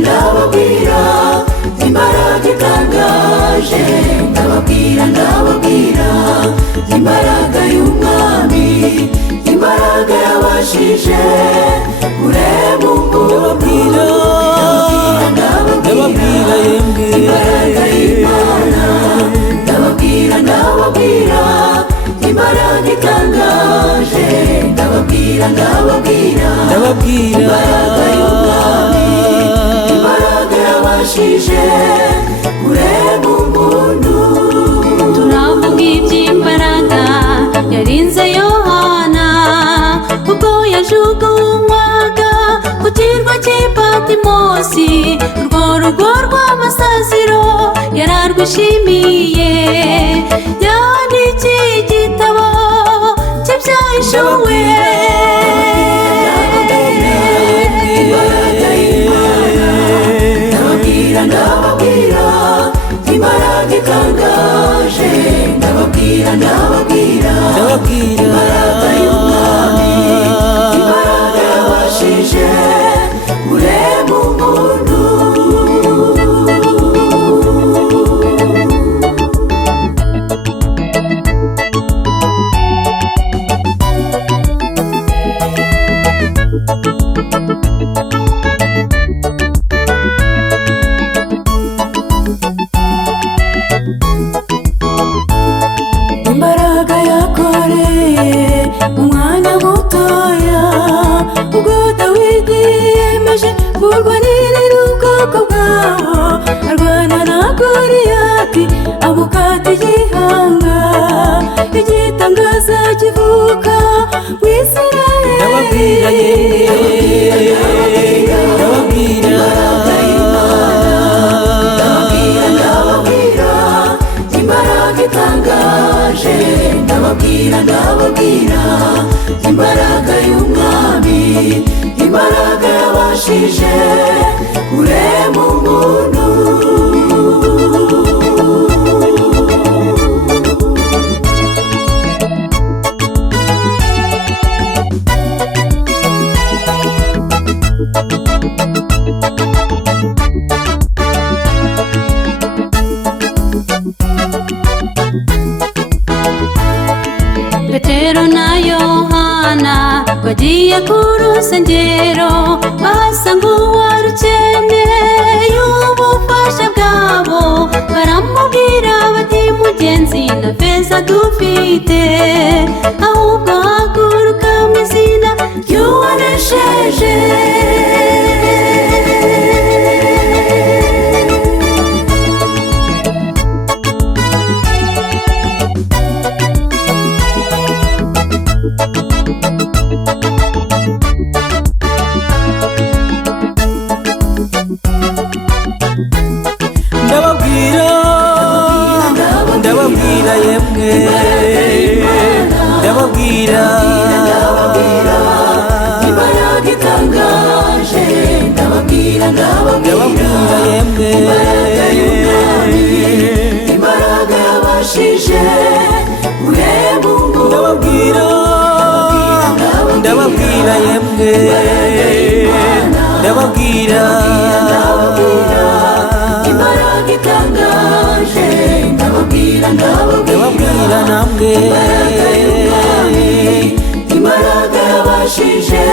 ndababwira imbaraga itangaje, ndababwira imbaraga y'umwami, imbaraga yabashije kurema umuntu. Ndababwira imbaraga y'Imana, ndababwira imbaraga itangaje, ndababwira imbaraga y'umwami, imbaraga yabashije kurema umuntu. Turavuga iby'imbaraga yarinze Yohana ubwo yajugunywaga ku kirwa cy'i Patimosi, urwo rugo rw'amasaziro yararwishimiye, yandikiye igitabo cy'ibyahishuwe. Ndababwira imbaraga itangaje, ndababwira imbaraga y'umwami, imbaraga yabashije kurema umuntu. Imbaraga yakoreye umwana mutoya, ubwo Dawidi yemeje kurwanirira ubwoko bwabo, arwana na Goliyati amukata igihanga, igitangaza kivuka mu Isirayeli. Imbaraga itangaje, ndababwira imbaraga y'umwami, imbaraga yabashije kurema umuntu. Petero na Yohana bagiye ku rusengero, basanga uwari ukeneye ubufasha bwabo, baramubwira bati mugenzi, na feza dufite, ahubwo haguruka mu izina ry'uwanesheje. Ndababwira yemwe, ndababwira imbaraga itangaje, ndababwira yemwe, imbaraga y'umwami, imbaraga yabashije kurema umuntu. Ndababwira yemwe, ndababwira imbaraga itangaje, ndababwira namwe, imbaraga y'umwami, imbaraga yabashije